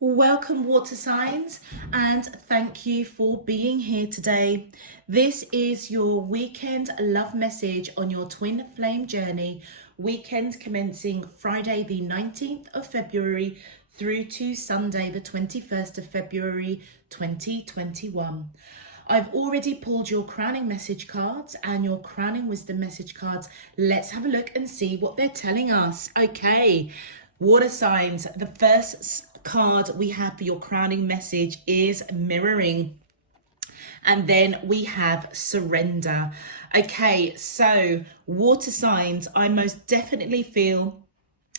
Welcome, water signs, and thank you for being here today. This is your weekend love message on your twin flame journey, weekend commencing Friday, the 19th of February through to Sunday, the 21st of February 2021. I've already pulled your crowning message cards and your crowning wisdom message cards. Let's have a look and see what they're telling us. Okay, water signs, the first card we have for your crowning message is mirroring, and then we have surrender. Okay, so water signs, I most definitely feel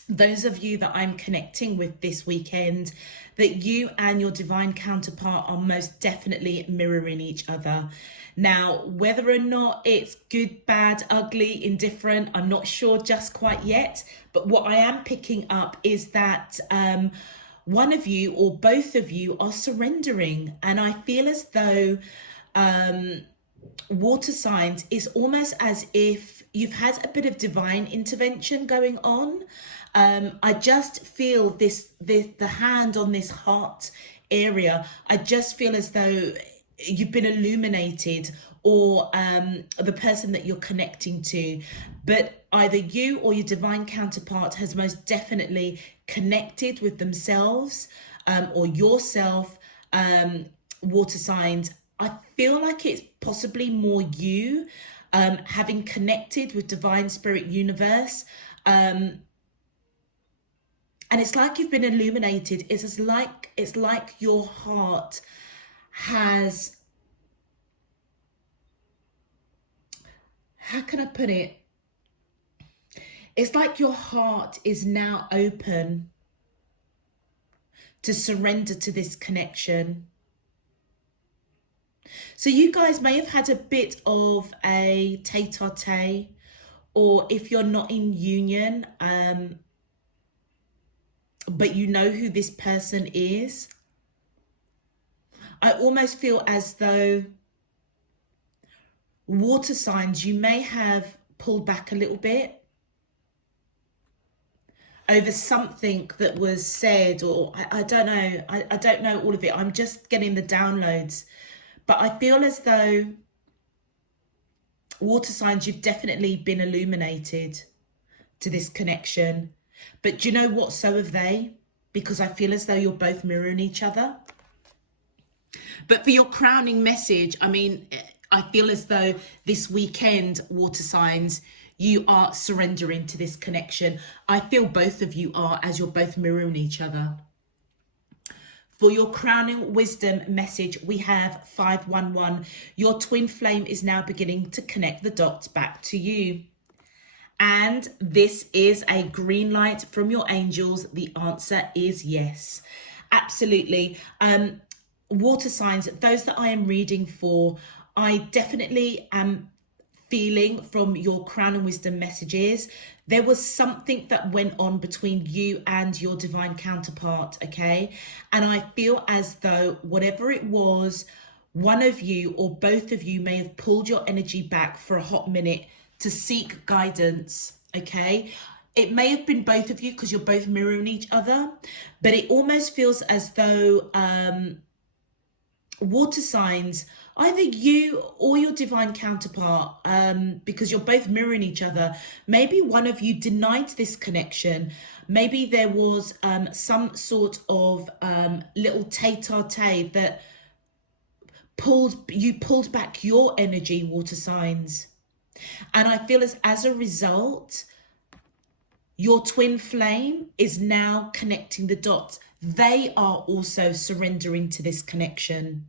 those of you that I'm connecting with this weekend, that you and your divine counterpart are most definitely mirroring each other. Now, whether or not it's good, bad, ugly, indifferent, I'm not sure just quite yet. But what I am picking up is that one of you or both of you are surrendering. And I feel as though water signs is almost as if you've had a bit of divine intervention going on. I just feel the hand on this heart area. I just feel as though you've been illuminated, or the person that you're connecting to, but either you or your divine counterpart has most definitely connected with themselves, or yourself, water signs. I feel like it's possibly more you, having connected with divine spirit universe, and it's like you've been illuminated. It's like your heart has, how can I put it? It's like your heart is now open to surrender to this connection. So you guys may have had a bit of a tete-a-tete, or if you're not in union, but you know who this person is. I almost feel as though water signs, you may have pulled back a little bit over something that was said, or I don't know. I don't know all of it. I'm just getting the downloads. But I feel as though water signs, you've definitely been illuminated to this connection. But do you know what? So have they, because I feel as though you're both mirroring each other. But for your crowning message, I mean, I feel as though this weekend, water signs, you are surrendering to this connection. I feel both of you are, as you're both mirroring each other. For your crowning wisdom message, we have 511. Your twin flame is now beginning to connect the dots back to you. And this is a green light from your angels. The answer is yes. Absolutely. Water signs, those that I am reading for, I definitely am feeling from your crown and wisdom messages, there was something that went on between you and your divine counterpart, okay? And I feel as though whatever it was, one of you or both of you may have pulled your energy back for a hot minute to seek guidance, okay? It may have been both of you because you're both mirroring each other, but it almost feels as though water signs, either you or your divine counterpart, because you're both mirroring each other, maybe one of you denied this connection. Maybe there was some sort of little tete-a-tete that pulled back your energy, water signs. And I feel as a result, your twin flame is now connecting the dots. They are also surrendering to this connection.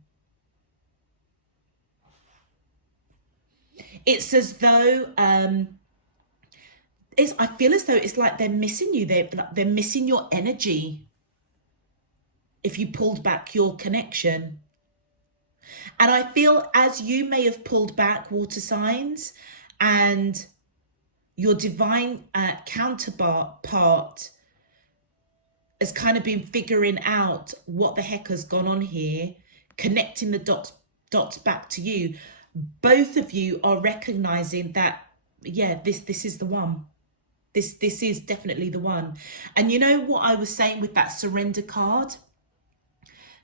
It's as though I feel as though it's like they're missing you. They're missing your energy if you pulled back your connection. And I feel as you may have pulled back, water signs, and your divine counterpart has kind of been figuring out what the heck has gone on here, connecting the dots back to you. Both of you are recognizing that, yeah, this is the one. This is definitely the one. And you know what I was saying with that surrender card?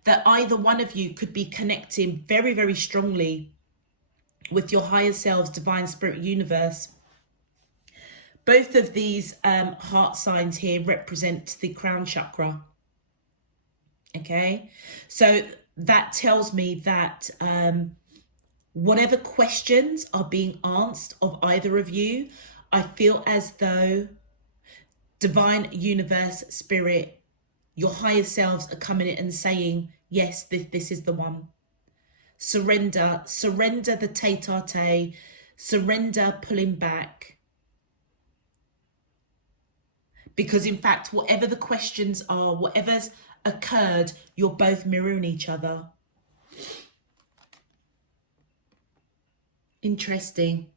that either one of you could be connecting very, very strongly with your higher selves, divine spirit, universe. Both of these heart signs here represent the crown chakra. Okay, so that tells me that whatever questions are being asked of either of you, I feel as though divine universe, spirit, your higher selves are coming in and saying, yes, this is the one. Surrender the tete-a-tete, surrender pulling back. Because in fact, whatever the questions are, whatever's occurred, you're both mirroring each other. Interesting.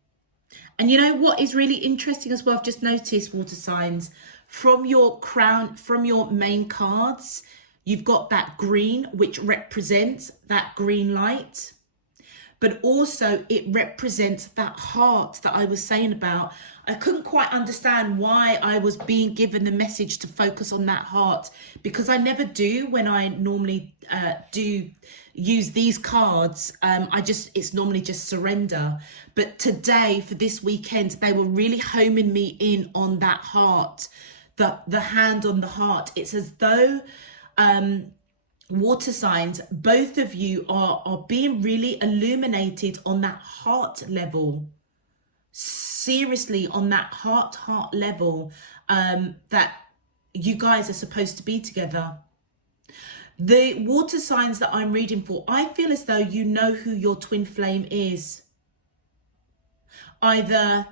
And you know what is really interesting as well? I've just noticed, water signs, from your crown, from your main cards, you've got that green, which represents that green light. But also it represents that heart that I was saying about. I couldn't quite understand why I was being given the message to focus on that heart, because I never do when I normally do use these cards. It's normally just surrender. But today, for this weekend, they were really homing me in on that heart, the hand on the heart. It's as though water signs, both of you are being really illuminated on that heart level. Seriously, on that heart level, that you guys are supposed to be together. The water signs that I'm reading for, I feel as though you know who your twin flame is. Either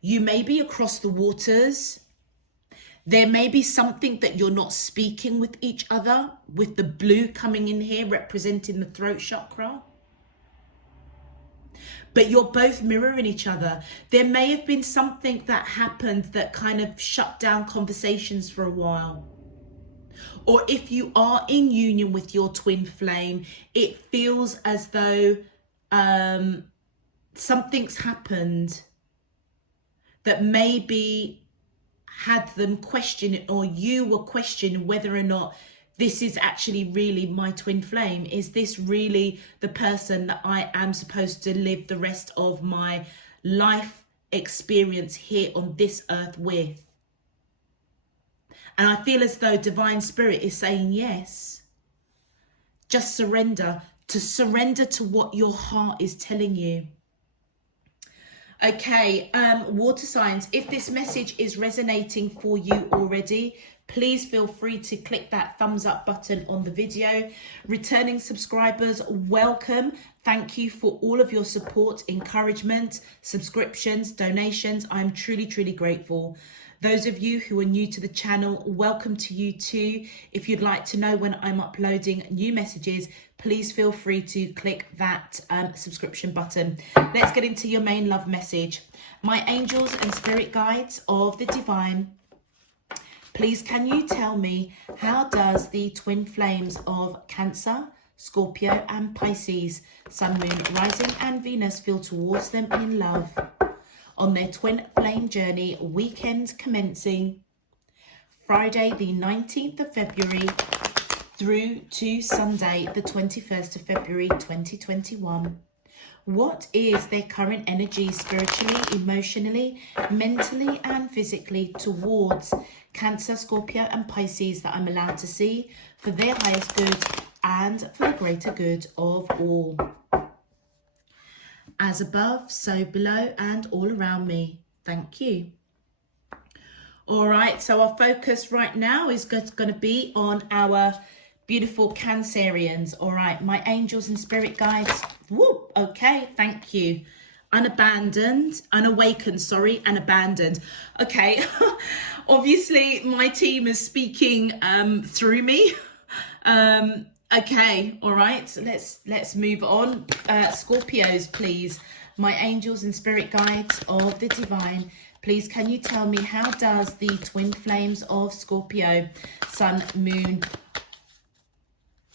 you may be across the waters, there may be something that you're not speaking with each other, with the blue coming in here representing the throat chakra. But you're both mirroring each other. There may have been something that happened that kind of shut down conversations for a while. Or if you are in union with your twin flame, it feels as though something's happened that maybe had them question it, or you were questioning whether or not this is actually really my twin flame. Is this really the person that I am supposed to live the rest of my life experience here on this earth with? And I feel as though divine spirit is saying yes. Just surrender to what your heart is telling you. Okay, water signs, if this message is resonating for you already, please feel free to click that thumbs up button on the video. Returning subscribers, welcome. Thank you for all of your support, encouragement, subscriptions, donations. I'm truly, truly grateful. Those of you who are new to the channel, welcome to you too. If you'd like to know when I'm uploading new messages, please feel free to click that subscription button. Let's get into your main love message. My angels and spirit guides of the divine, please can you tell me, how does the twin flames of Cancer, Scorpio and Pisces, Sun, Moon, Rising and Venus feel towards them in love on their twin flame journey, weekend commencing Friday the 19th of February through to Sunday the 21st of February 2021. What is their current energy spiritually, emotionally, mentally and physically towards Cancer, Scorpio and Pisces that I'm allowed to see for their highest good and for the greater good of all? As above, so below and all around me. Thank you. All right, so our focus right now is going to be on our beautiful Cancerians. All right, my angels and spirit guides. Woo, okay, thank you. Unawakened, sorry, and abandoned. Okay, obviously my team is speaking through me. Okay, all right, so let's move on. Scorpios, please. My angels and spirit guides of the divine, please can you tell me, how does the twin flames of Scorpio, Sun, Moon,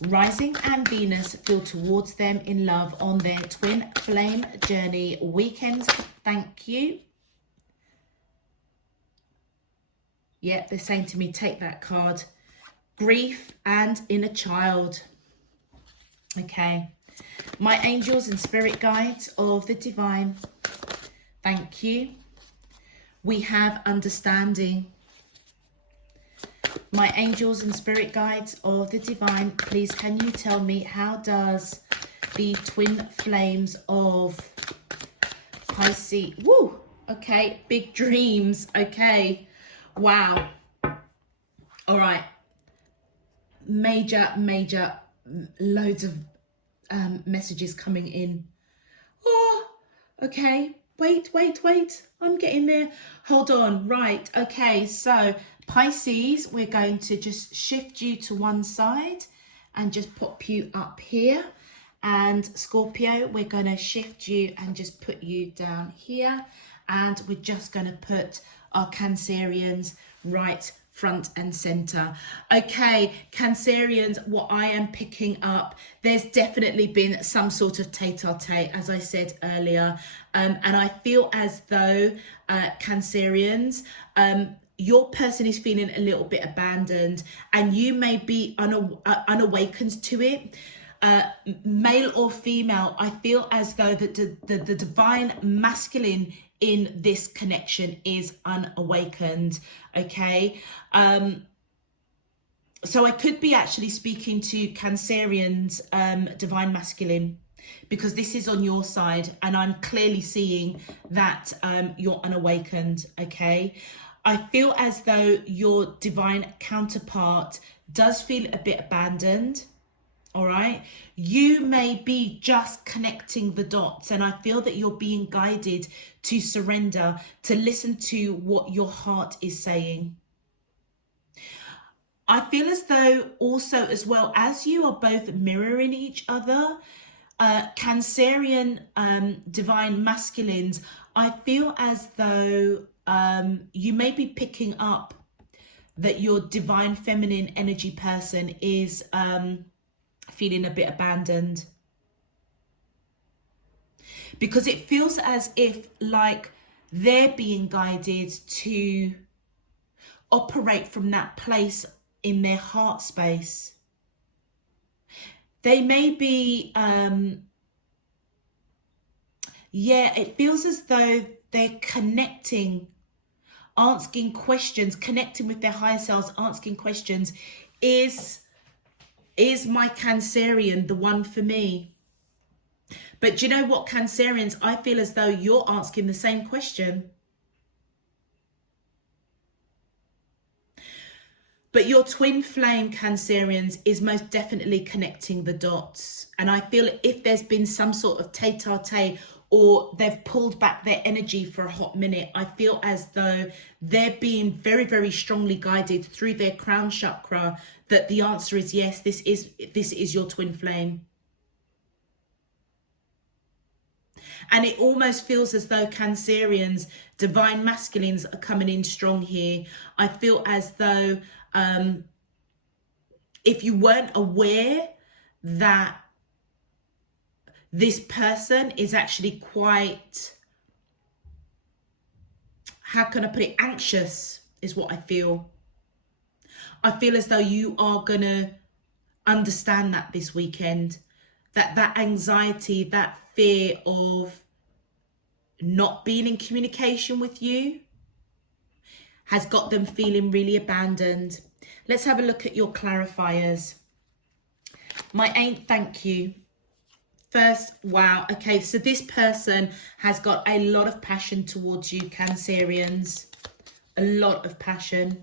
Rising and Venus feel towards them in love on their twin flame journey weekends? Thank you. Yeah, they're saying to me, take that card. Grief and inner child. Okay. My angels and spirit guides of the divine, thank you. We have understanding. My angels and spirit guides of the divine, please can you tell me, how does the twin flames of Pisces, woo, okay, big dreams, okay, wow, all right, major loads of messages coming in. Oh, okay, wait, I'm getting there, hold on. Right, okay, so Pisces, we're going to just shift you to one side and just pop you up here. And Scorpio, we're going to shift you and just put you down here. And we're just going to put our Cancerians right front and center. Okay, Cancerians, what I am picking up, there's definitely been some sort of tete-a-tete, as I said earlier. And I feel as though, Cancerians, your person is feeling a little bit abandoned, and you may be unawakened to it. Male or female, I feel as though the divine masculine in this connection is unawakened. Okay, so I could be actually speaking to Cancerians, divine masculine, because this is on your side, and I'm clearly seeing that you're unawakened. Okay, I feel as though your divine counterpart does feel a bit abandoned. All right, you may be just connecting the dots, and I feel that you're being guided to surrender, to listen to what your heart is saying. I feel as though also, as well, as you are both mirroring each other, Cancerian divine masculines, I feel as though you may be picking up that your divine feminine energy person is feeling a bit abandoned, because it feels as if like they're being guided to operate from that place in their heart space. They may be it feels as though they're connecting, asking questions, connecting with their higher selves, asking questions. Is my Cancerian the one for me? But do you know what, Cancerians, I feel as though you're asking the same question. But your twin flame, Cancerians, is most definitely connecting the dots. And I feel if there's been some sort of tete-a-tete, or they've pulled back their energy for a hot minute, I feel as though they're being very, very strongly guided through their crown chakra that the answer is yes, this is your twin flame. And it almost feels as though Cancerians, divine masculines, are coming in strong here. I feel as though if you weren't aware that this person is actually quite, how can I put it, anxious is what I feel. I feel as though you are going to understand that this weekend, that anxiety, that fear of not being in communication with you has got them feeling really abandoned. Let's have a look at your clarifiers. Thank you. First, wow, okay, so this person has got a lot of passion towards you, Cancerians. A lot of passion.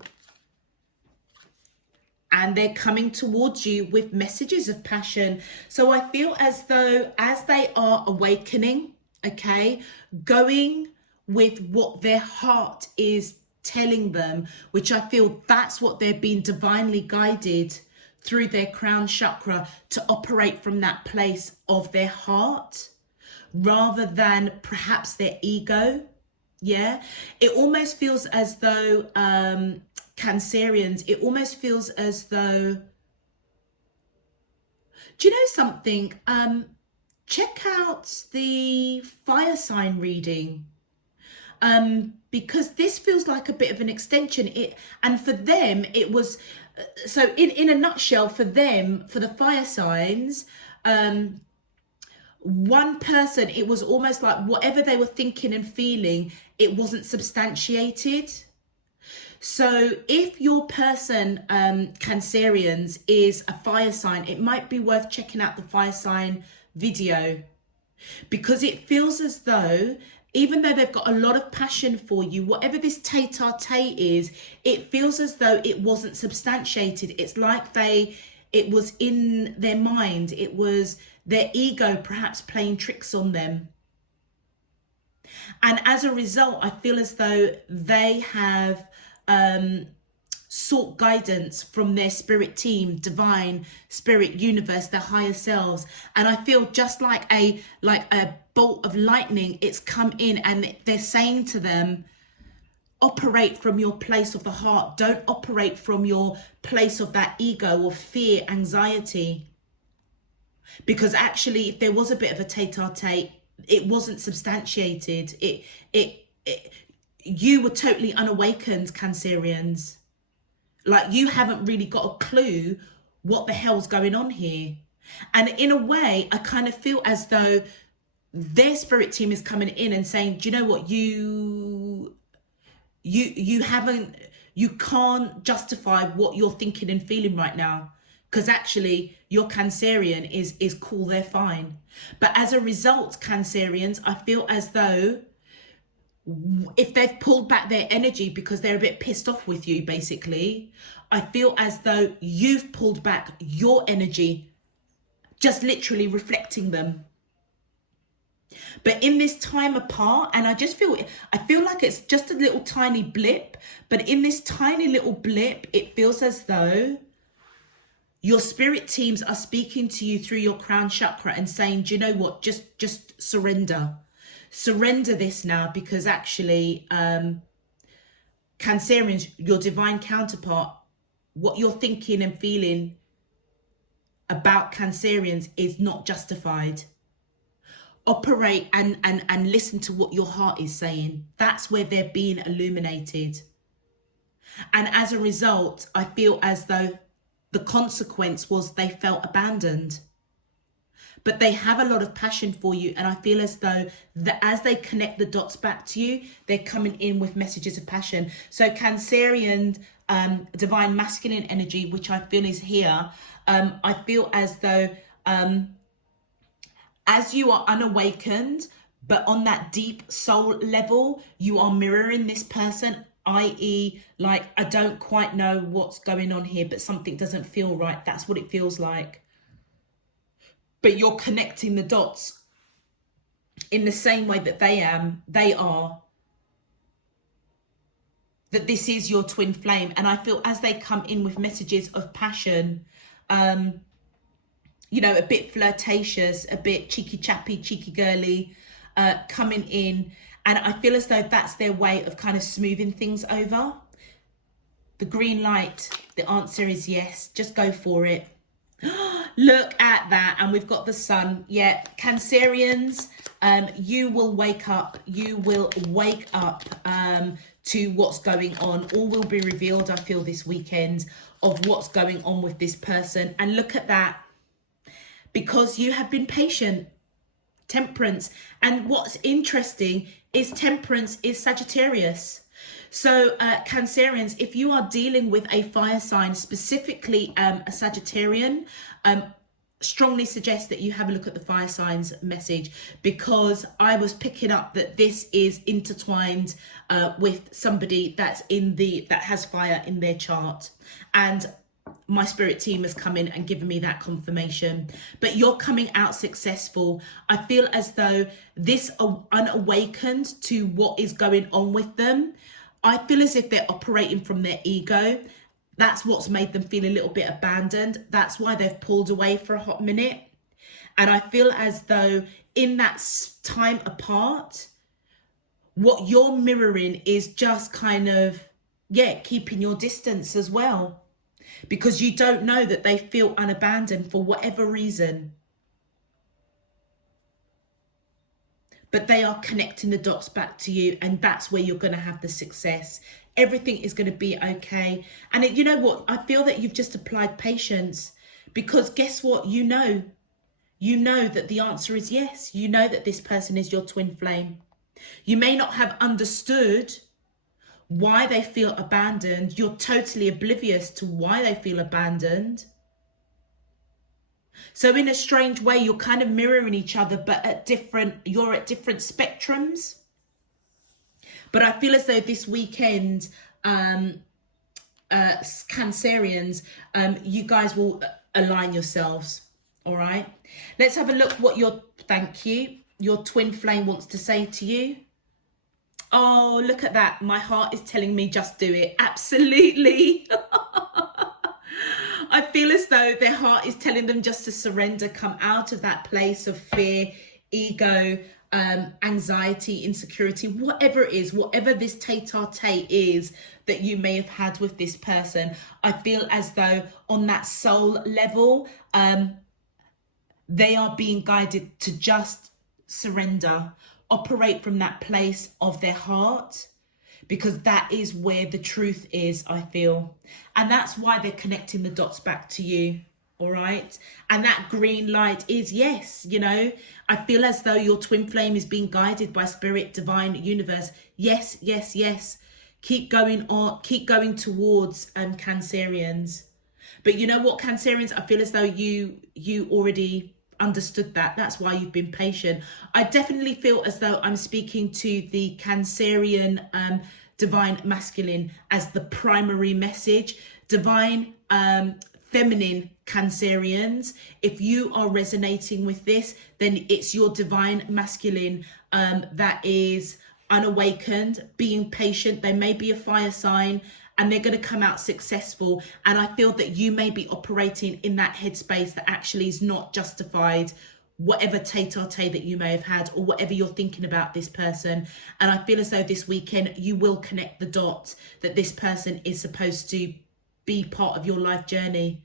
And they're coming towards you with messages of passion. So I feel as though as they are awakening, okay, going with what their heart is telling them, which I feel that's what they're being divinely guided through their crown chakra to operate from that place of their heart rather than perhaps their ego. Yeah, it almost feels as though Cancerians, it almost feels as though, do you know something, check out the fire sign reading, because this feels like a bit of an extension. And for them it was, so in a nutshell, for them, for the fire signs, one person, it was almost like whatever they were thinking and feeling, it wasn't substantiated. So if your person, Cancerians, is a fire sign, it might be worth checking out the fire sign video, because it feels as though, even though they've got a lot of passion for you, whatever this tete-a-tete is, it feels as though it wasn't substantiated. It's like it was in their mind. It was their ego perhaps playing tricks on them. And as a result, I feel as though they have sought guidance from their spirit team, divine, spirit, universe, their higher selves. And I feel just like a bolt of lightning, it's come in and they're saying to them, operate from your place of the heart. Don't operate from your place of that ego or fear, anxiety. Because actually, if there was a bit of a tete-a-tete, it wasn't substantiated. You were totally unawakened, Cancerians. Like, you haven't really got a clue what the hell's going on here. And in a way, I kind of feel as though their spirit team is coming in and saying, do you know what, you can't justify what you're thinking and feeling right now. Because actually, your Cancerian is cool, they're fine. But as a result, Cancerians, I feel as though if they've pulled back their energy because they're a bit pissed off with you, basically, I feel as though you've pulled back your energy, just literally reflecting them. But in this time apart, and I feel like it's just a little tiny blip, but in this tiny little blip, it feels as though your spirit teams are speaking to you through your crown chakra and saying, do you know what, just surrender. Surrender this now, because actually, Cancerians, your divine counterpart, what you're thinking and feeling about Cancerians is not justified. Operate and listen to what your heart is saying. That's where they're being illuminated. And as a result, I feel as though the consequence was they felt abandoned. But they have a lot of passion for you. And I feel as though as they connect the dots back to you, they're coming in with messages of passion. So Cancerian, divine masculine energy, which I feel is here, I feel as though as you are unawakened, but on that deep soul level, you are mirroring this person, i.e. like, I don't quite know what's going on here, but something doesn't feel right. That's what it feels like. But you're connecting the dots in the same way that they are. That this is your twin flame. And I feel as they come in with messages of passion, you know, a bit flirtatious, a bit cheeky chappy, cheeky girly, coming in. And I feel as though that's their way of kind of smoothing things over. The green light, the answer is yes. Just go for it. Look at that. And we've got the sun. Yeah, Cancerians, you will wake up. You will wake up to what's going on. All will be revealed, I feel, this weekend, of what's going on with this person. And look at that. Because you have been patient. Temperance. And what's interesting is Temperance is Sagittarius. So Cancerians, if you are dealing with a fire sign, specifically a Sagittarian, strongly suggest that you have a look at the fire signs message, because I was picking up that this is intertwined with somebody that has fire in their chart. And my spirit team has come in and given me that confirmation. But you're coming out successful. I feel as though this unawakened to what is going on with them. I feel as if they're operating from their ego. That's what's made them feel a little bit abandoned. That's why they've pulled away for a hot minute. And I feel as though in that time apart, what you're mirroring is just kind of, keeping your distance as well. Because you don't know that they feel unabandoned for whatever reason. But they are connecting the dots back to you, and that's where you're going to have the success. Everything is going to be okay. And you know what? I feel that you've just applied patience, because guess what? You know You know that the answer is yes. You know that this person is your twin flame. You may not have understood why they feel abandoned. You're totally oblivious to why they feel abandoned. So in a strange way, you're kind of mirroring each other, but you're at different spectrums. But I feel as though this weekend, Cancerians, you guys will align yourselves. All right. Let's have a look what your twin flame wants to say to you. Oh, look at that. My heart is telling me just do it. Absolutely. I feel as though their heart is telling them just to surrender, come out of that place of fear, ego, anxiety, insecurity, whatever it is, whatever this tete-a-tete is that you may have had with this person. I feel as though on that soul level, they are being guided to just surrender, operate from that place of their heart, because that is where the truth is, I feel. And that's why they're connecting the dots back to you. All right. And that green light is yes. You know, I feel as though your twin flame is being guided by spirit, divine, universe. Yes, yes, yes. Keep going on, keep going towards Cancerians. But you know what, Cancerians, I feel as though you already understood that. That's why you've been patient. I definitely feel as though I'm speaking to the Cancerian divine masculine as the primary message. Divine feminine Cancerians, if you are resonating with this, then it's your divine masculine that is unawakened, being patient. They may be a fire sign and they're going to come out successful. And I feel that you may be operating in that headspace that actually is not justified, whatever tete-a-tete that you may have had or whatever you're thinking about this person. And I feel as though this weekend you will connect the dots that this person is supposed to be part of your life journey,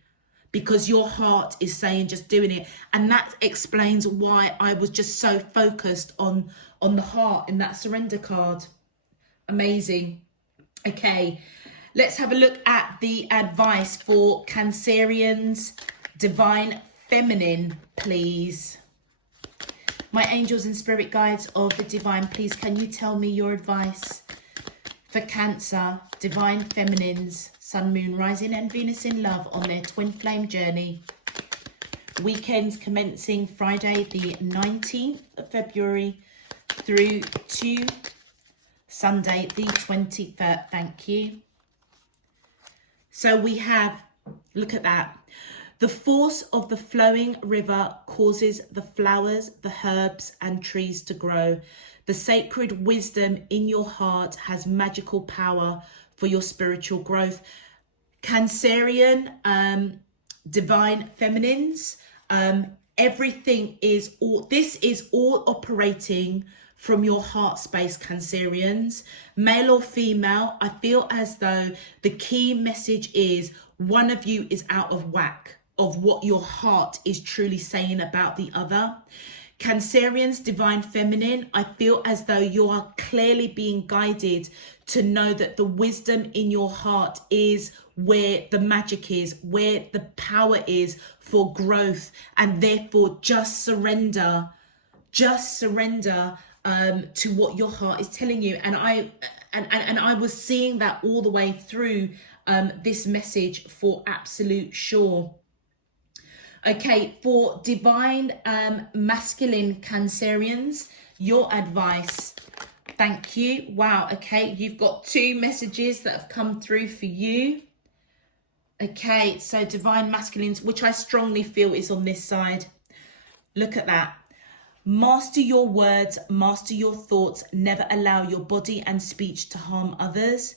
because your heart is saying just doing it. And that explains why I was just so focused on the heart in that surrender card. Amazing. Okay, let's have a look at the advice for Cancerians, divine feminine, please. My angels and spirit guides of the divine, please can you tell me your advice for Cancer, divine feminines, Sun, Moon, Rising and Venus in love on their twin flame journey. Weekends commencing Friday the 19th of February through to Sunday the 23rd. Thank you. So we have, look at that. The force of the flowing river causes the flowers, the herbs and trees to grow. The sacred wisdom in your heart has magical power for your spiritual growth. Cancerian, divine feminines, everything is all, this is all operating from your heart space, Cancerians, male or female. I feel as though the key message is one of you is out of whack of what your heart is truly saying about the other. Cancerians, divine feminine, I feel as though you are clearly being guided to know that the wisdom in your heart is where the magic is, where the power is for growth, and therefore just surrender to what your heart is telling you. And I was seeing that all the way through this message for absolute sure. Okay, for divine masculine Cancerians, your advice. Thank you. Wow, okay, you've got 2 messages that have come through for you. Okay, so divine masculines, which I strongly feel is on this side. Look at that. Master your words, master your thoughts, never allow your body and speech to harm others.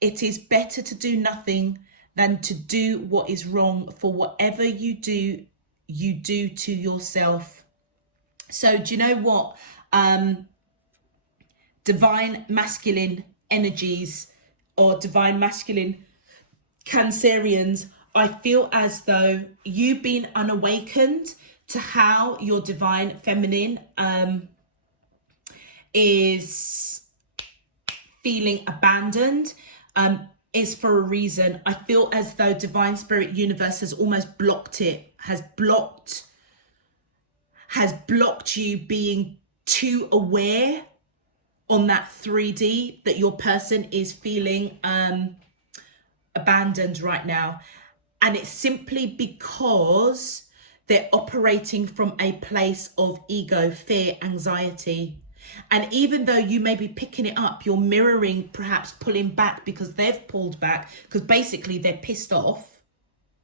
It is better to do nothing than to do what is wrong, for whatever you do to yourself. So do you know what? Divine masculine energies or divine masculine Cancerians, I feel as though you've been unawakened to how your divine feminine is feeling abandoned. Is for a reason. I feel as though divine spirit universe has almost blocked it, has blocked has blocked you being too aware on that 3D, that your person is feeling abandoned right now. And it's simply because they're operating from a place of ego, fear, anxiety. And even though you may be picking it up, you're mirroring, perhaps pulling back because they've pulled back, because basically they're pissed off.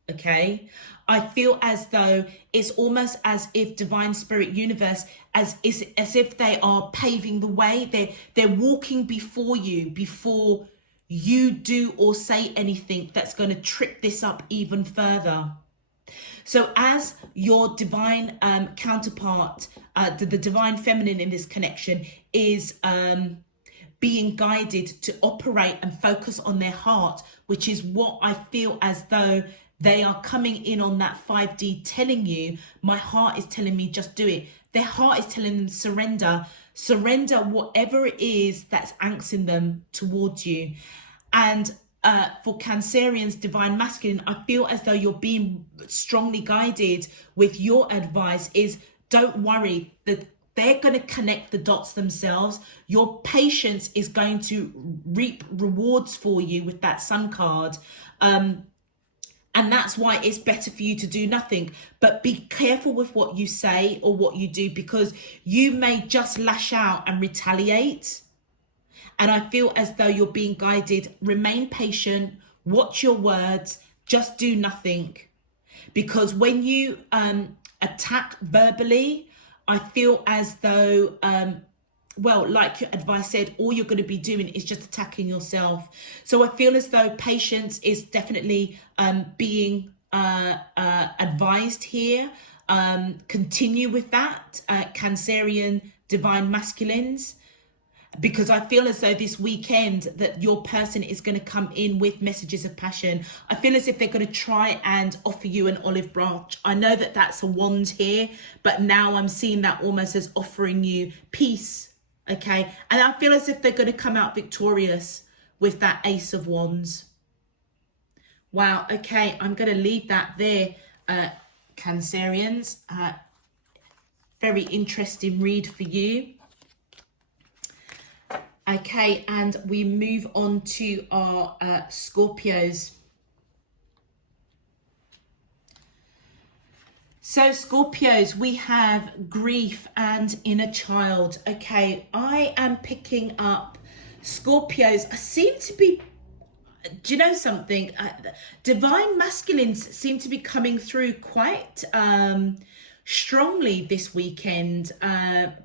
Okay, I feel as though it's almost as if divine spirit universe, as if they are paving the way. They're walking before you do or say anything that's going to trip this up even further. So as your divine counterpart, the divine feminine in this connection is being guided to operate and focus on their heart, which is what I feel as though they are coming in on that 5D, telling you, my heart is telling me just do it. Their heart is telling them surrender whatever it is that's angsting them towards you. And for Cancerians, divine masculine, I feel as though you're being strongly guided with your advice is, don't worry, that they're going to connect the dots themselves. Your patience is going to reap rewards for you with that Sun card. And that's why it's better for you to do nothing. But be careful with what you say or what you do, because you may just lash out and retaliate. And I feel as though you're being guided. Remain patient, watch your words, just do nothing. Because when you attack verbally, I feel as though, well, like your advice said, all you're going to be doing is just attacking yourself. So I feel as though patience is definitely being advised here. Continue with that, Cancerian divine masculines, because I feel as though this weekend that your person is going to come in with messages of passion. I feel as if they're going to try and offer you an olive branch. I know that that's a wand here, but now I'm seeing that almost as offering you peace. Okay, and I feel as if they're going to come out victorious with that Ace of Wands. Wow, okay, I'm going to leave that there, Cancerians. Very interesting read for you. Okay, and we move on to our Scorpios. So Scorpios, we have grief and inner child. Okay, I am picking up Scorpios. I seem to be, do you know something? Divine masculines seem to be coming through quite strongly this weekend.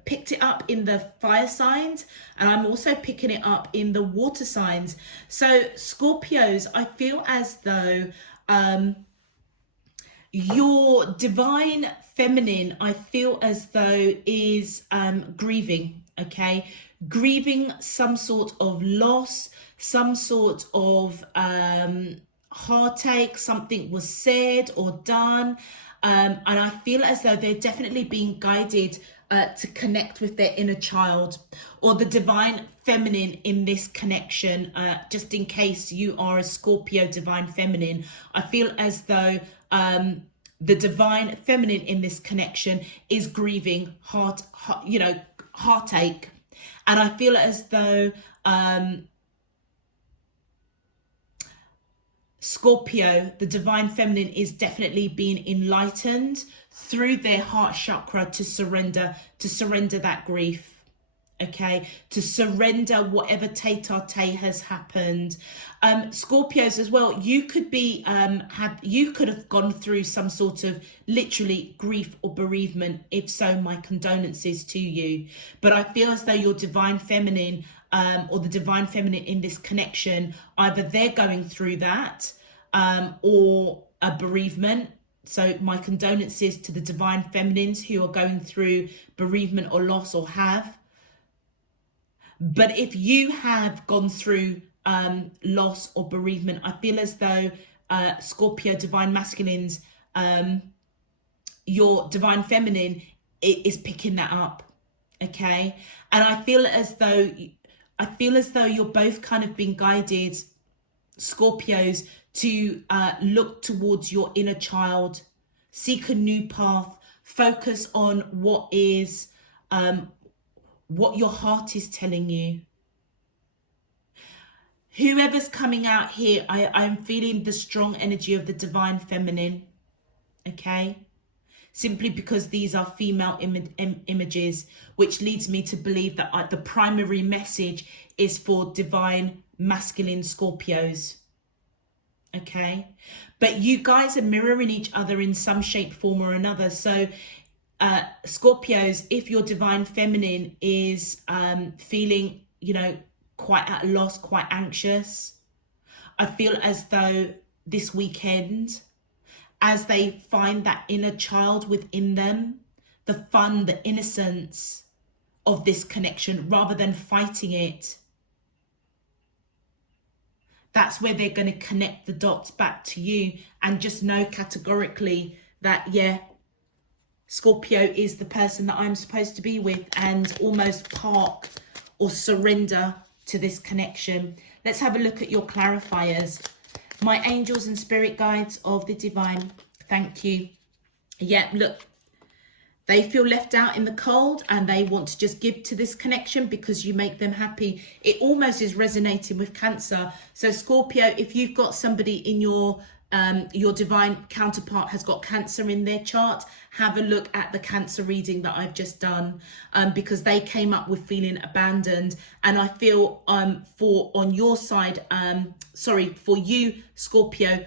Picked it up in the fire signs, and I'm also picking it up in the water signs. So Scorpios, I feel as though your divine feminine, I feel as though is grieving, okay? Grieving some sort of loss, some sort of heartache, something was said or done. And I feel as though they're definitely being guided to connect with their inner child or the divine feminine in this connection. Just in case you are a Scorpio divine feminine, I feel as though the divine feminine in this connection is grieving heartache. And I feel as though Scorpio, the divine feminine, is definitely being enlightened through their heart chakra to surrender that grief. Okay, to surrender whatever tete-a-tete has happened. Scorpios as well, you could be you could have gone through some sort of literally grief or bereavement. If so, my condolences to you. But I feel as though your divine feminine or the divine feminine in this connection, either they're going through that or a bereavement. So my condolences to the divine feminines who are going through bereavement or loss or have. But if you have gone through loss or bereavement, I feel as though Scorpio divine masculines, your divine feminine is picking that up. Okay, and I feel as though you're both kind of being guided, Scorpios, to look towards your inner child, seek a new path, Focus on what your heart is telling you. Whoever's coming out here, I'm feeling the strong energy of the divine feminine, okay? Simply because these are female images, which leads me to believe that the primary message is for divine masculine Scorpios, okay? But you guys are mirroring each other in some shape, form or another. So Scorpios, if your divine feminine is feeling, you know, quite at a loss, quite anxious, I feel as though this weekend, as they find that inner child within them, the fun, the innocence of this connection, rather than fighting it, that's where they're going to connect the dots back to you and just know categorically that, yeah, Scorpio is the person that I'm supposed to be with, and almost park or surrender to this connection. Let's have a look at your clarifiers. My angels and spirit guides of the divine, thank you. Yeah, look, they feel left out in the cold and they want to just give to this connection because you make them happy. It almost is resonating with Cancer. So Scorpio, if you've got somebody in your divine counterpart has got Cancer in their chart, have a look at the Cancer reading that I've just done, because they came up with feeling abandoned. And I feel on your side, for you Scorpio,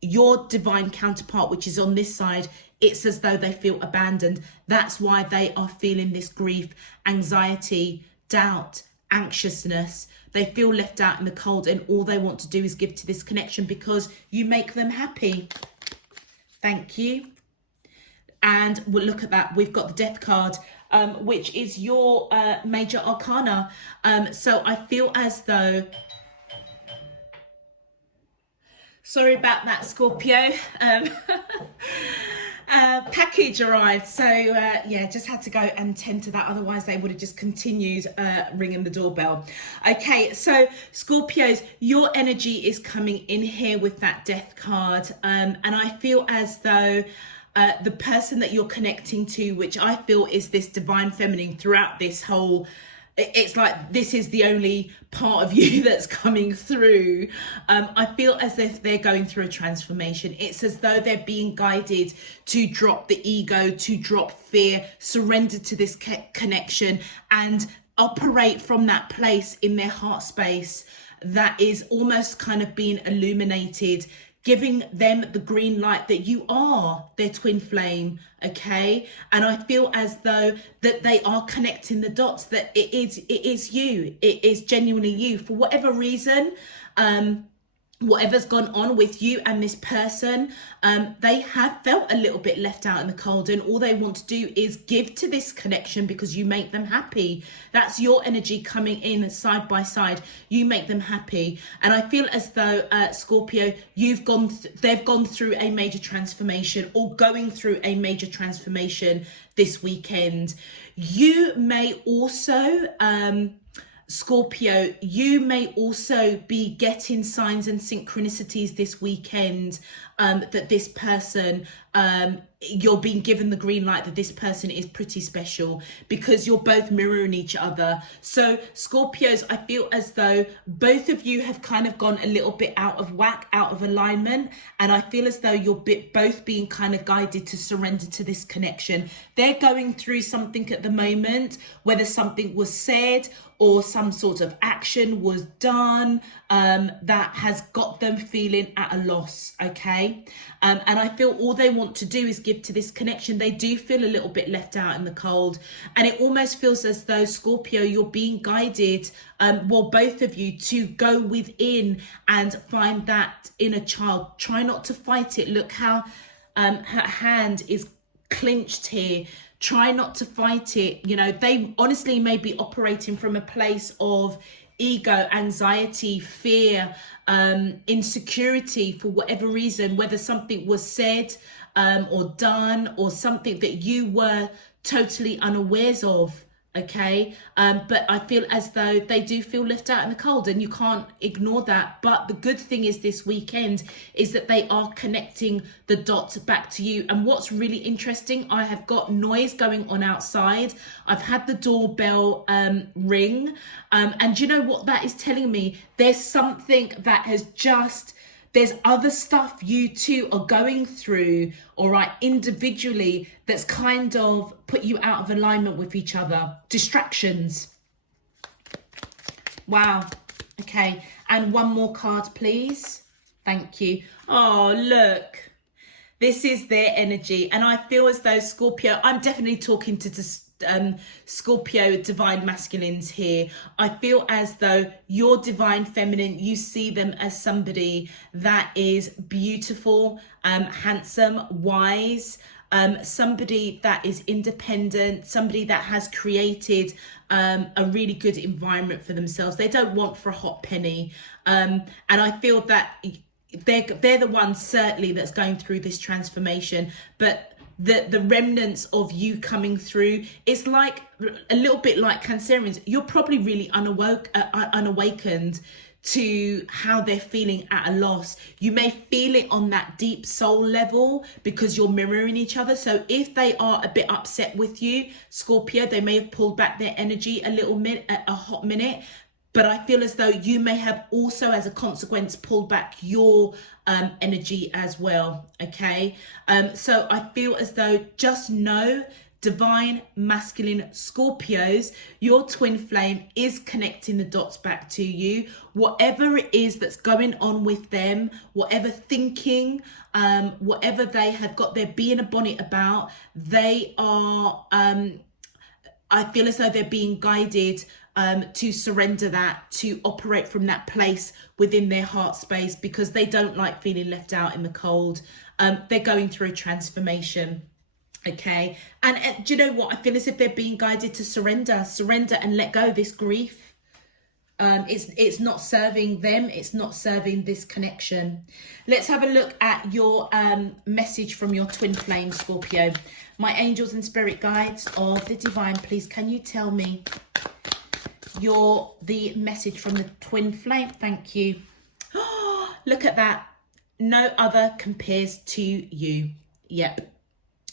your divine counterpart, which is on this side, it's as though they feel abandoned. That's why they are feeling this grief, anxiety, doubt, anxiousness. They feel left out in the cold, and all they want to do is give to this connection because you make them happy. Thank you. And we'll look at that. We've got the Death card, which is your major arcana. So I feel as though, sorry about that, Scorpio. Package arrived, so yeah, just had to go and tend to that, otherwise they would have just continued ringing the doorbell. Okay, so Scorpios, your energy is coming in here with that Death card, and I feel as though the person that you're connecting to, which I feel is this divine feminine throughout this whole, it's like this is the only part of you that's coming through. I feel as if they're going through a transformation. It's as though they're being guided to drop the ego, to drop fear, surrender to this connection and operate from that place in their heart space that is almost kind of being illuminated, giving them the green light that you are their twin flame, okay? And I feel as though that they are connecting the dots, that it is you, it is genuinely you. For whatever reason, whatever's gone on with you and this person, they have felt a little bit left out in the cold, and all they want to do is give to this connection because you make them happy. That's your energy coming in side by side. You make them happy. And I feel as though Scorpio, they've gone through a major transformation, or going through a major transformation this weekend. You may also Scorpio, you may also be getting signs and synchronicities this weekend that this person, you're being given the green light that this person is pretty special, because you're both mirroring each other. So Scorpios, I feel as though both of you have kind of gone a little bit out of whack, out of alignment, and I feel as though you're both being kind of guided to surrender to this connection. They're going through something at the moment, whether something was said or some sort of action was done that has got them feeling at a loss, okay? And I feel all they want to do is give to this connection. They do feel a little bit left out in the cold, and it almost feels as though, Scorpio, you're being guided, both of you, to go within and find that inner child. Try not to fight it. Look how her hand is clenched here. Try not to fight it. You know, they honestly may be operating from a place of ego, anxiety, fear, insecurity for whatever reason, whether something was said or done, or something that you were totally unawares of, Okay, but I feel as though they do feel left out in the cold, and you can't ignore that. But the good thing is this weekend is that they are connecting the dots back to you. And what's really interesting, I have got noise going on outside. I've had the doorbell ring, and you know what that is telling me? There's something that has just, there's other stuff you two are going through, all right, individually, that's kind of put you out of alignment with each other. Distractions. Wow. Okay. And one more card, please. Thank you. Oh, look. This is their energy. And I feel as though Scorpio, I'm definitely talking to Scorpio divine masculines here. I feel as though your divine feminine, you see them as somebody that is beautiful, handsome, wise, somebody that is independent, somebody that has created a really good environment for themselves. They don't want for a hot penny. And I feel that they're the ones certainly that's going through this transformation, but the remnants of you coming through, it's like a little bit like Cancerians. You're probably really unawakened to how they're feeling at a loss. You may feel it on that deep soul level because you're mirroring each other. So if they are a bit upset with you, Scorpio, they may have pulled back their energy a hot minute. But I feel as though you may have also, as a consequence, pulled back your energy as well, okay? So I feel as though, just know, divine masculine Scorpios, your twin flame is connecting the dots back to you. Whatever it is that's going on with them, whatever thinking, whatever they have got their bee in a bonnet about, they are, I feel as though they're being guided to surrender that, to operate from that place within their heart space, because they don't like feeling left out in the cold. They're going through a transformation. Okay. And do you know what? I feel as if they're being guided to surrender and let go of this grief. It's not serving them. It's not serving this connection. Let's have a look at your message from your twin flame, Scorpio. My angels and spirit guides of the divine, please, can you tell me the message from the twin flame? Thank you. Oh, look at that. No other compares to you. Yep,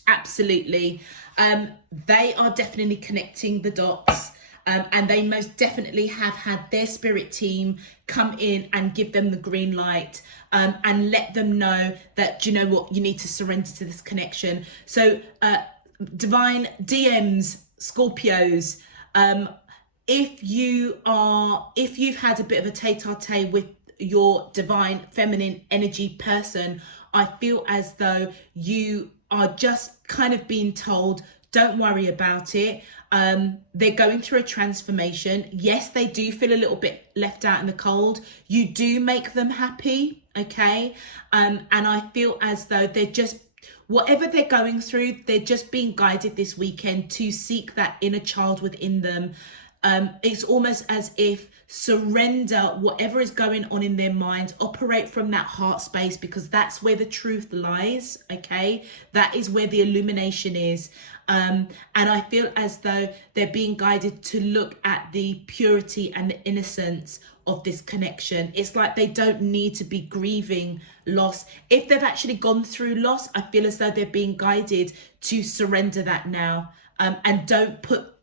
absolutely. They are definitely connecting the dots. And they most definitely have had their spirit team come in and give them the green light, and let them know that, you know what, you need to surrender to this connection. So divine DMs, Scorpios, if you've had a bit of a tete-a-tete with your divine feminine energy person, I feel as though you are just kind of being told, don't worry about it. They're going through a transformation. Yes, they do feel a little bit left out in the cold. You do make them happy, okay? And I feel as though they're just, whatever they're going through, they're just being guided this weekend to seek that inner child within them. It's almost as if surrender whatever is going on in their mind, operate from that heart space, because that's where the truth lies, okay? That is where the illumination is. And I feel as though they're being guided to look at the purity and the innocence of this connection. It's like they don't need to be grieving loss. If they've actually gone through loss, I feel as though they're being guided to surrender that now, and don't put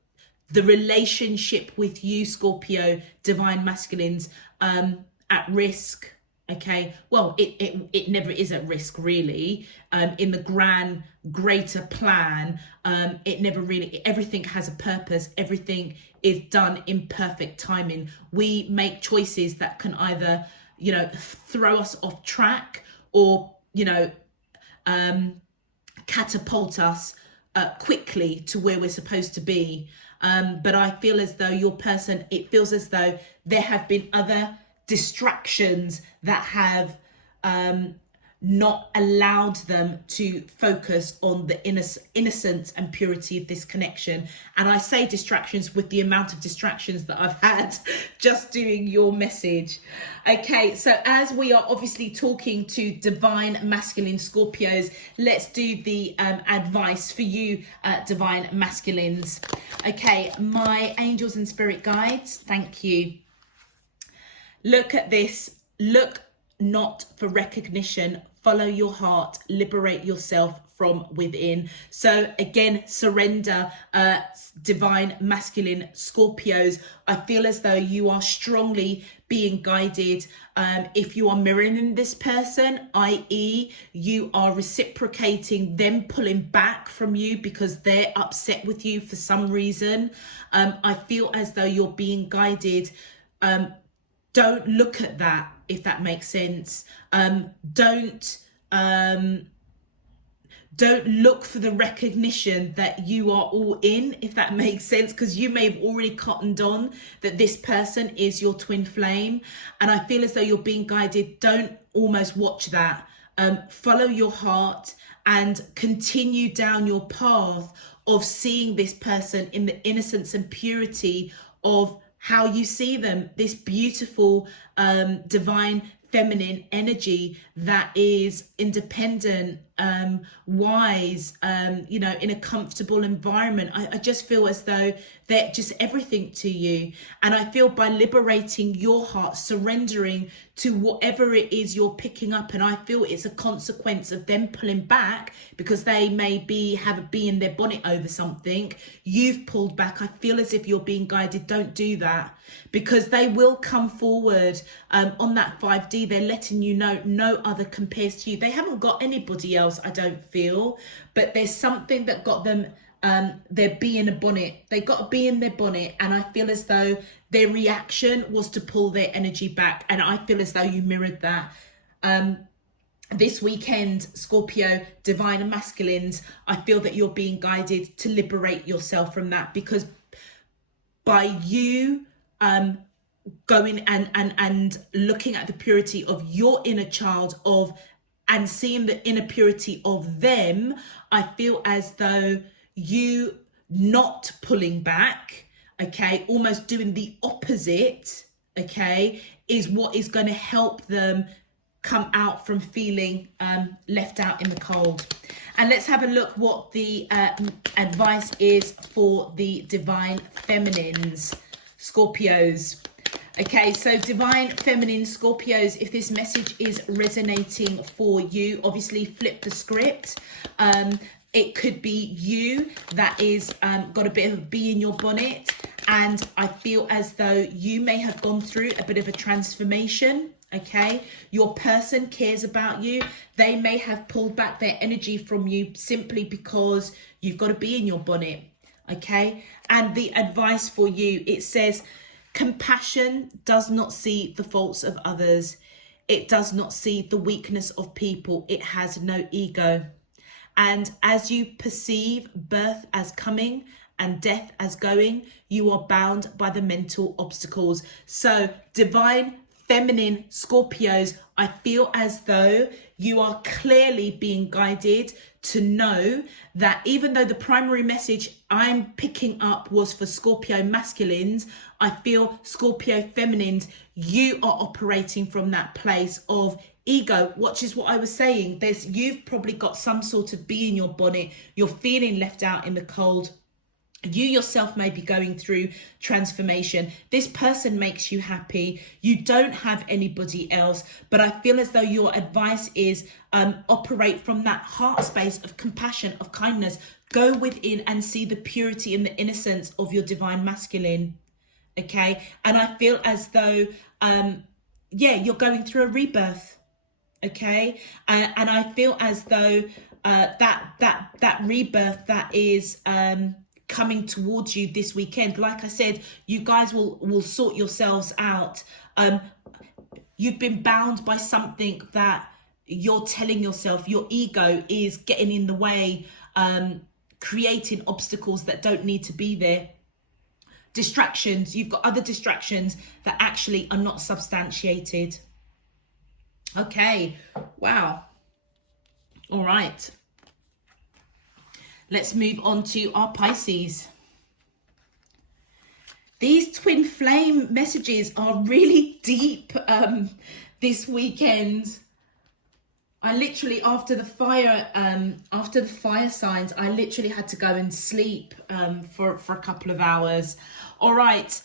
the relationship with you, Scorpio, divine masculines, at risk. Okay, well, it never is at risk, really. In the grand, greater plan, it never really, everything has a purpose. Everything is done in perfect timing. We make choices that can either, you know, throw us off track, or, you know, catapult us quickly to where we're supposed to be. But I feel as though your person, it feels as though there have been other distractions that have not allowed them to focus on the innocence and purity of this connection. And I say distractions with the amount of distractions that I've had just doing your message. Okay, so as we are obviously talking to divine masculine Scorpios, let's do the advice for you, divine masculines. Okay, my angels and spirit guides, thank you. Look at this. Look not for recognition. Follow your heart. Liberate yourself from within. So again, surrender, divine masculine Scorpios. I feel as though you are strongly being guided. If you are mirroring this person, i.e. you are reciprocating them pulling back from you because they're upset with you for some reason, I feel as though you're being guided. Don't look at that, if that makes sense. Don't look for the recognition that you are all in, if that makes sense, because you may have already cottoned on that this person is your twin flame. And I feel as though you're being guided. Don't almost watch that. Follow your heart and continue down your path of seeing this person in the innocence and purity of how you see them, this beautiful divine feminine energy that is independent, wise, you know, in a comfortable environment. I just feel as though they're just everything to you. And I feel by liberating your heart, surrendering to whatever it is you're picking up, and I feel it's a consequence of them pulling back because they may have a bee in their bonnet over something. You've pulled back. I feel as if you're being guided. Don't do that, because they will come forward on that 5D. They're letting you know no other compares to you. They haven't got anybody else, I don't feel, but there's something that got them their bee in a bonnet. They got a bee in their bonnet, and I feel as though their reaction was to pull their energy back, and I feel as though you mirrored that. This weekend, Scorpio, divine and masculines, I feel that you're being guided to liberate yourself from that, because by you going and looking at the purity of your inner child and seeing the inner purity of them, I feel as though you not pulling back, okay, almost doing the opposite, okay, is what is going to help them come out from feeling left out in the cold. And let's have a look what the advice is for the divine feminines, Scorpios. Okay, so divine feminine Scorpios, if this message is resonating for you, obviously flip the script. It could be you that is got a bit of a bee in your bonnet, and I feel as though you may have gone through a bit of a transformation. Okay, your person cares about you. They may have pulled back their energy from you simply because you've got a bee in your bonnet. Okay, and the advice for you, it says, compassion does not see the faults of others. It does not see the weakness of people. It has no ego. And as you perceive birth as coming and death as going, you are bound by the mental obstacles. So divine feminine Scorpios, I feel as though you are clearly being guided to know that even though the primary message I'm picking up was for Scorpio masculines, I feel Scorpio feminines, you are operating from that place of ego. Which is what I was saying. You've probably got some sort of bee in your bonnet. You're feeling left out in the cold. You yourself may be going through transformation. This person makes you happy. You don't have anybody else, but I feel as though your advice is operate from that heart space of compassion, of kindness. Go within and see the purity and the innocence of your divine masculine. Okay, and I feel as though you're going through a rebirth. Okay, and I feel as though that rebirth that is coming towards you this weekend. Like I said, you guys will sort yourselves out. You've been bound by something that you're telling yourself. Your ego is getting in the way, creating obstacles that don't need to be there. Distractions. You've got other distractions that actually are not substantiated. Okay, wow. All right. Let's move on to our Pisces. These twin flame messages are really deep this weekend. I literally, after the fire signs, I literally had to go and sleep for a couple of hours. All right,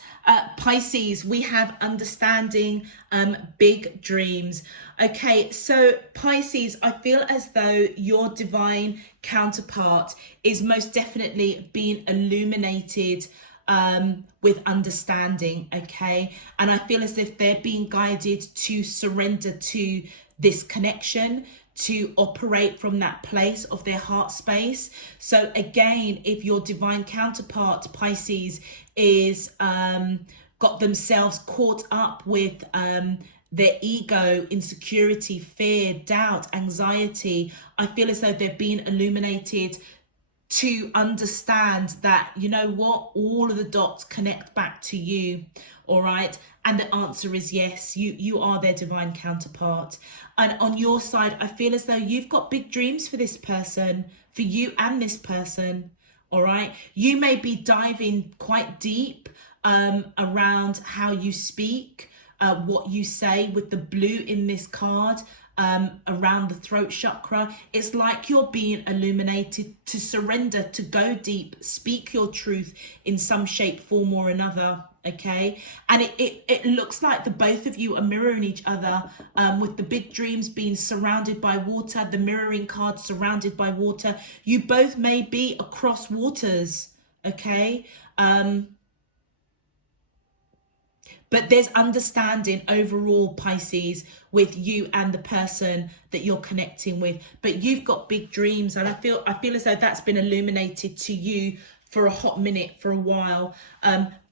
Pisces, we have understanding, big dreams. Okay, so Pisces, I feel as though your divine counterpart is most definitely being illuminated with understanding, okay? And I feel as if they're being guided to surrender to this connection, to operate from that place of their heart space. So again, if your divine counterpart, Pisces, is got themselves caught up with their ego, insecurity, fear, doubt, anxiety, I feel as though they're being illuminated to understand that, you know what, all of the dots connect back to you. All right, and the answer is yes, you are their divine counterpart. And on your side, I feel as though you've got big dreams for this person, for you and this person. All right, you may be diving quite deep around how you speak, what you say, with the blue in this card. Around the throat chakra, it's like you're being illuminated to surrender, to go deep, speak your truth in some shape, form or another. Okay, and it looks like the both of you are mirroring each other, with the big dreams being surrounded by water, the mirroring card surrounded by water. You both may be across waters. Okay, but there's understanding overall, Pisces, with you and the person that you're connecting with. But you've got big dreams, and I feel as though that's been illuminated to you for a hot minute, for a while.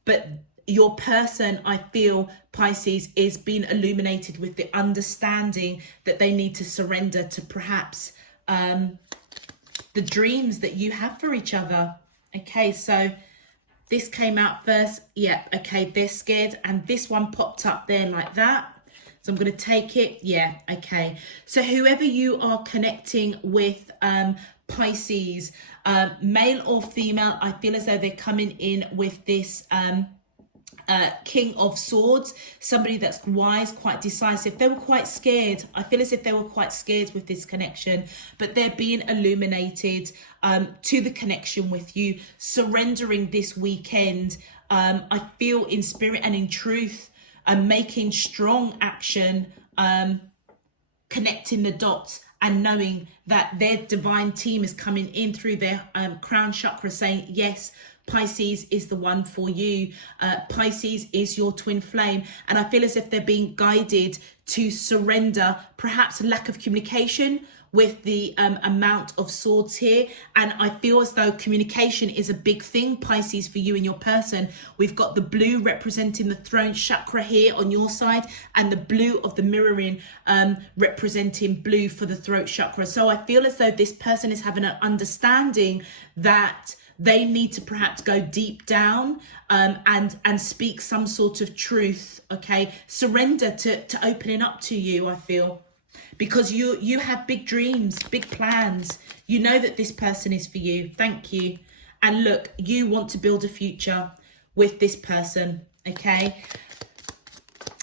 But your person, I feel, Pisces, is being illuminated with the understanding that they need to surrender to perhaps the dreams that you have for each other. Okay, so this came out first. Yeah, okay, they're scared. And this one popped up there like that. So I'm going to take it. Yeah, okay. So whoever you are connecting with, Pisces, male or female, I feel as though they're coming in with this King of Swords, somebody that's wise, quite decisive. They were quite scared. I feel as if they were quite scared with this connection, but they're being illuminated to the connection with you, surrendering this weekend. I feel in spirit and in truth, making strong action, connecting the dots and knowing that their divine team is coming in through their crown chakra saying, yes, Pisces is the one for you. Pisces is your twin flame. And I feel as if they're being guided to surrender, perhaps a lack of communication with the amount of swords here. And I feel as though communication is a big thing, Pisces, for you and your person. We've got the blue representing the throne chakra here on your side, and the blue of the mirroring representing blue for the throat chakra. So I feel as though this person is having an understanding that they need to perhaps go deep down and speak some sort of truth. Okay, surrender to opening up to you, I feel, because you have big dreams, big plans. You know that this person is for you. Thank you. And look, you want to build a future with this person. Okay,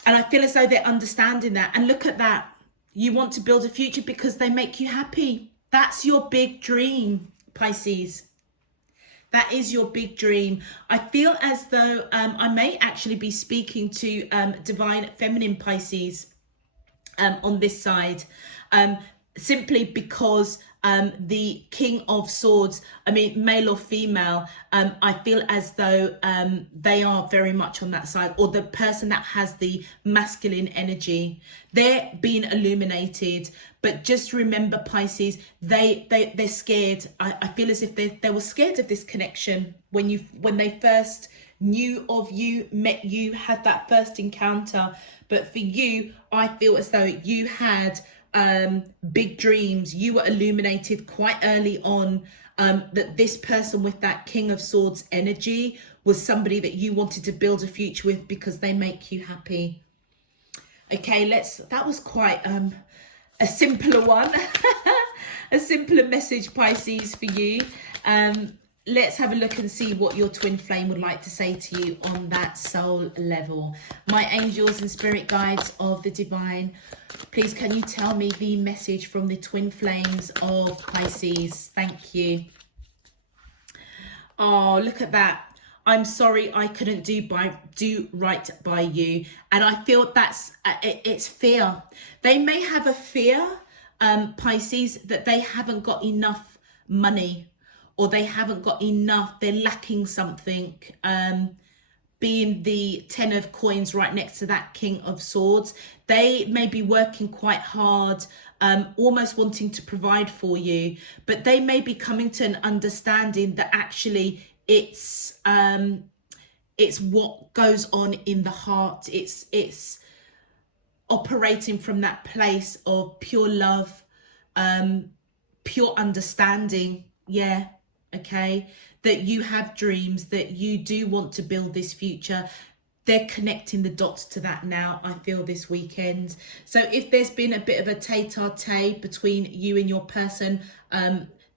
and I feel as though they're understanding that. And look at that, you want to build a future because they make you happy. That's your big dream, Pisces. That is your big dream. I feel as though I may actually be speaking to divine feminine Pisces on this side, simply because the King of Swords, I mean, male or female, I feel as though they are very much on that side, or the person that has the masculine energy. They're being illuminated. But just remember, Pisces, they're scared. I feel as if they were scared of this connection when they first knew of you, met you, had that first encounter. But for you, I feel as though you had big dreams. You were illuminated quite early on that this person with that King of Swords energy was somebody that you wanted to build a future with because they make you happy. Okay, that was quite a simpler one. a simpler message, Pisces, for you. Let's have a look and see what your twin flame would like to say to you on that soul level. My angels and spirit guides of the divine, please can you tell me the message from the twin flames of Pisces? Thank you. Oh, look at that. I'm sorry I couldn't do right by you. And I feel that's, it's fear. They may have a fear, Pisces, that they haven't got enough money, or they haven't got enough, they're lacking something. Being the 10 of coins right next to that King of Swords, they may be working quite hard, almost wanting to provide for you, but they may be coming to an understanding that actually it's what goes on in the heart. It's operating from that place of pure love, pure understanding. Yeah. Okay, that you have dreams, that you do want to build this future. They're connecting the dots to that now, I feel, this weekend. So if there's been a bit of a tete-a-tete between you and your person,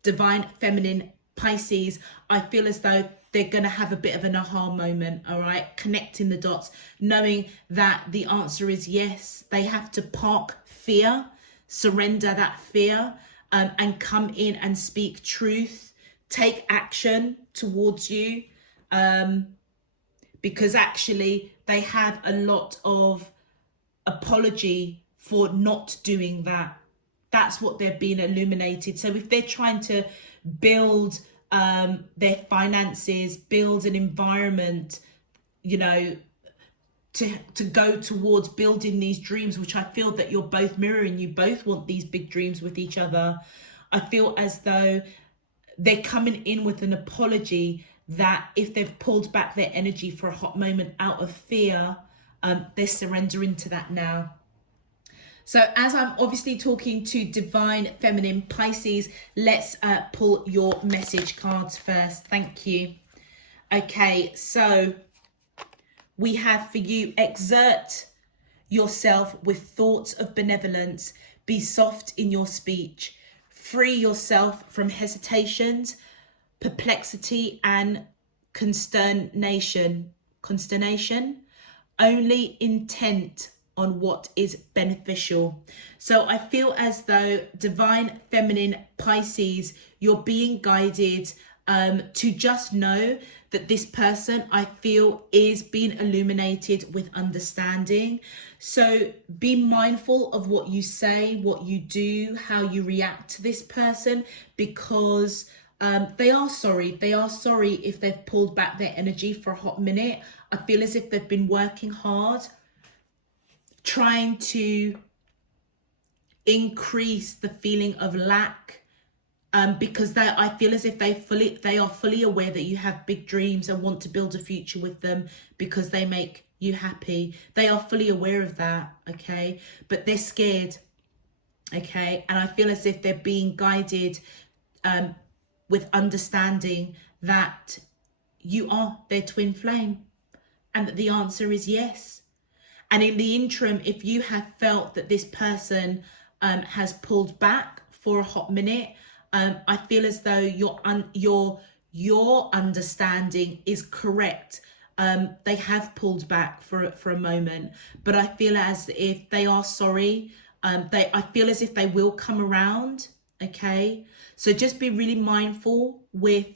divine feminine Pisces, I feel as though they're going to have a bit of an aha moment, all right? Connecting the dots, knowing that the answer is yes. They have to park fear, surrender that fear, and come in and speak truth. Take action towards you, because actually they have a lot of apology for not doing that. That's what they're being illuminated. So if they're trying to build their finances, build an environment, you know, to go towards building these dreams, which I feel that you're both mirroring, you both want these big dreams with each other. I feel as though they're coming in with an apology that if they've pulled back their energy for a hot moment out of fear, they're surrendering to that now. So as I'm obviously talking to divine feminine Pisces, let's pull your message cards first. Thank you. Okay, so we have for you, exert yourself with thoughts of benevolence. Be soft in your speech. Free yourself from hesitations, perplexity, and consternation. Only intent on what is beneficial. So I feel as though divine feminine Pisces, you're being guided to just know that this person, I feel, is being illuminated with understanding. So be mindful of what you say, what you do, how you react to this person, because they are sorry. They are sorry if they've pulled back their energy for a hot minute. I feel as if they've been working hard, trying to increase the feeling of lack, because I feel as if they are fully aware that you have big dreams and want to build a future with them because they make you happy. They are fully aware of that, okay? But they're scared, okay? And I feel as if they're being guided with understanding that you are their twin flame and that the answer is yes. And in the interim, if you have felt that this person has pulled back for a hot minute, I feel as though your understanding is correct. They have pulled back for a moment, but I feel as if they are sorry. I feel as if they will come around. Okay, so just be really mindful with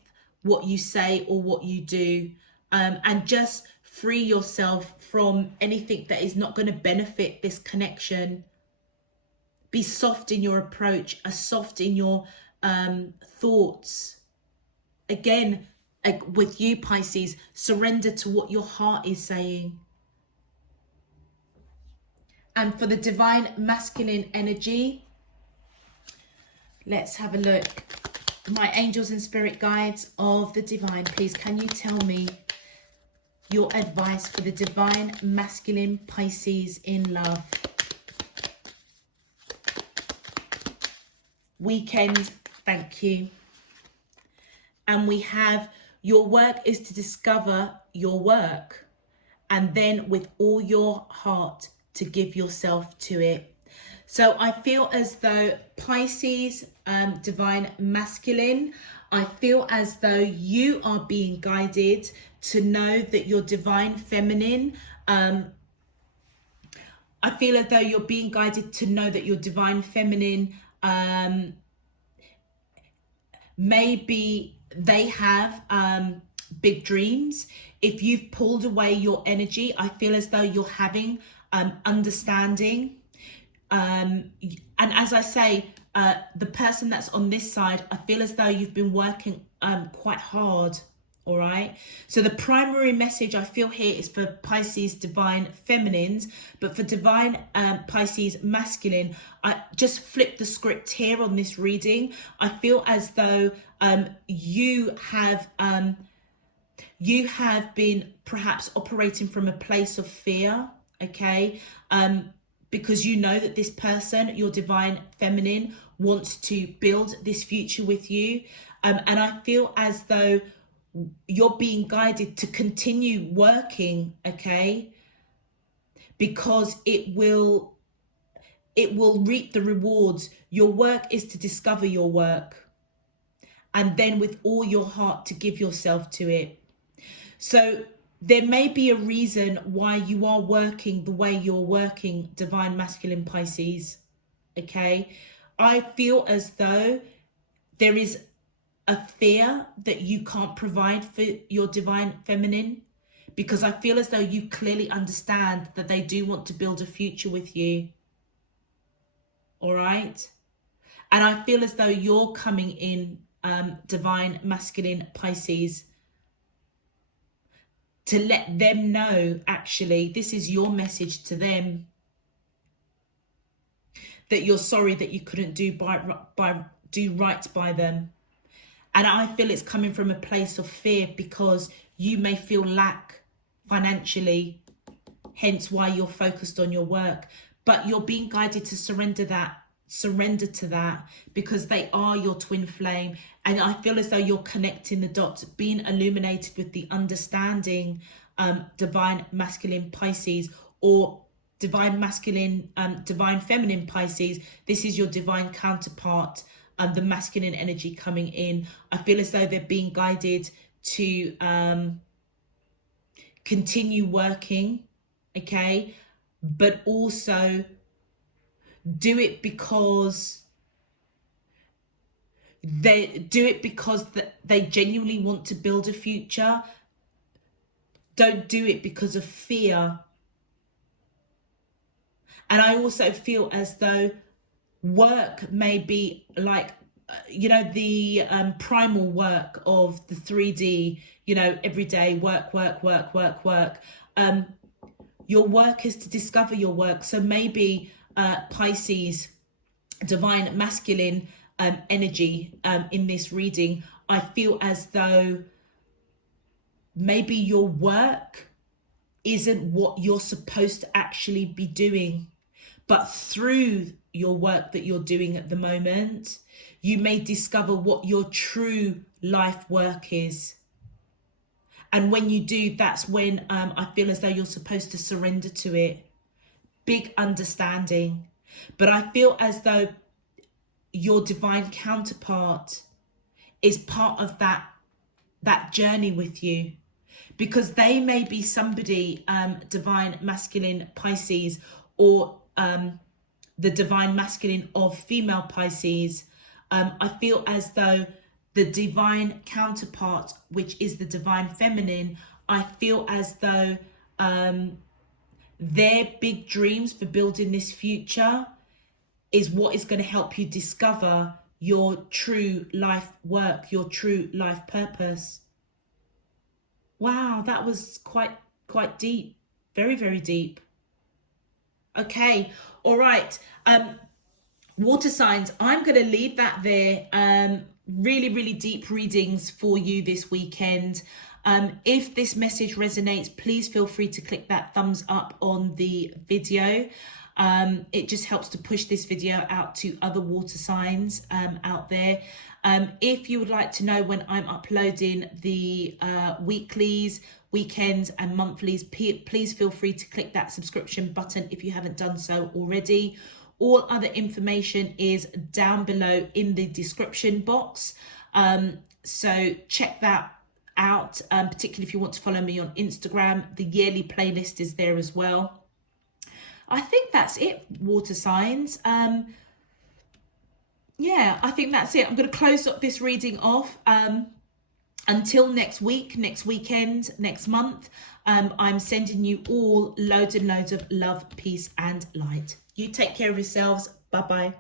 what you say or what you do, and just free yourself from anything that is not going to benefit this connection. Be soft in your approach, soft in your thoughts. Again, with you, Pisces, surrender to what your heart is saying. And for the divine masculine energy, let's have a look. My angels and spirit guides of the divine, please, can you tell me your advice for the divine masculine Pisces in love? Weekend, thank you. And we have, your work is to discover your work, and then with all your heart to give yourself to it. So I feel as though Pisces, divine masculine, I feel as though you are being guided to know that your divine feminine, I feel as though you're being guided to know that your divine feminine, maybe they have big dreams. If you've pulled away your energy, I feel as though you're having understanding. And as I say, the person that's on this side, I feel as though you've been working quite hard. All right. So the primary message I feel here is for Pisces divine feminines, but for divine Pisces masculine, I just flip the script here on this reading. I feel as though you have been perhaps operating from a place of fear. Okay. Because you know that this person, your divine feminine, wants to build this future with you. And I feel as though you're being guided to continue working, okay? Because it will reap the rewards. Your work is to discover your work. And then with all your heart to give yourself to it. So there may be a reason why you are working the way you're working, divine masculine Pisces, okay? I feel as though there is a fear that you can't provide for your divine feminine, because I feel as though you clearly understand that they do want to build a future with you. All right? And I feel as though you're coming in, divine masculine Pisces, to let them know, actually, this is your message to them, that you're sorry that you couldn't do right by them. And I feel it's coming from a place of fear, because you may feel lack financially, hence why you're focused on your work. But you're being guided to surrender to that, because they are your twin flame. And I feel as though you're connecting the dots, being illuminated with the understanding, divine masculine Pisces, or divine masculine, divine feminine Pisces. This is your divine counterpart, the masculine energy coming in. I feel as though they're being guided to continue working, okay? But also do it because they genuinely want to build a future. Don't do it because of fear. And I also feel as though work may be like, the primal work of the 3D, every day, work. Your work is to discover your work. So maybe Pisces, divine masculine energy in this reading, I feel as though maybe your work isn't what you're supposed to actually be doing, but through your work that you're doing at the moment, you may discover what your true life work is. And when you do, that's when I feel as though you're supposed to surrender to it. Big understanding. But I feel as though your divine counterpart is part of that journey with you, because they may be somebody, divine masculine Pisces, or the divine masculine of female Pisces. I feel as though the divine counterpart, which is the divine feminine, I feel as though their big dreams for building this future is what is going to help you discover your true life work, your true life purpose. Wow, that was quite deep. Very, very deep. Okay, all right. Water signs, I'm going to leave that there. Really, really deep readings for you this weekend. If this message resonates, please feel free to click that thumbs up on the video. It just helps to push this video out to other water signs out there. If you would like to know when I'm uploading the weeklies, weekends and monthlies, please feel free to click that subscription button if you haven't done so already. All other information is down below in the description box. So check that out, particularly if you want to follow me on Instagram. The yearly playlist is there as well. I think that's it, water signs. Yeah, I think that's it. I'm going to close up this reading off. Until next week, next weekend, next month, I'm sending you all loads and loads of love, peace and light. You take care of yourselves. Bye-bye.